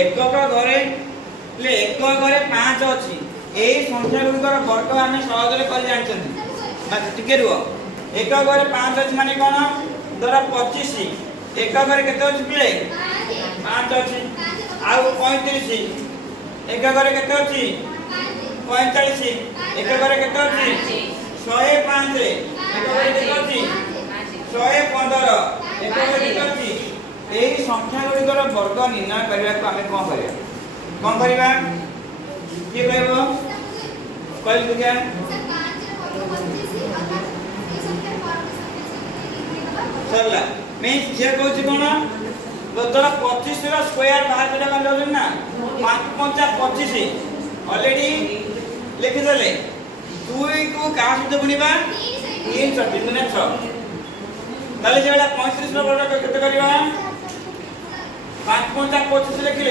एकक घरे एक घरे 5 अछि एई संख्या गुड़िकर वर्ग आमे सहजरे कर जानछन बाकी टिके रुह एक घरे 5 अछि माने कोन धर 25 एक घरे केते अछि पिले 5 अछि आउ 35 एक घरे केते अछि 45 एक घरे केते अछि 105 एक घरे केते अछि 115 एक घरे केते अछि एई संख्या गुड़िकर वर्ग निर्णय करबा को आमे कोन करिया कौन करिबा ये कहबो कइल तो क्या सरला मैं जे कहू छी कोन तोरा 25 रो स्क्वायर बाहर कटा कर दो ना 5 5 25 ऑलरेडी लिखि देले 2 को का सूत्र बनिबा 3 3 गुना 6 ताले जेला 35 रो वर्ग केते करिबा 5 5 25 लिखि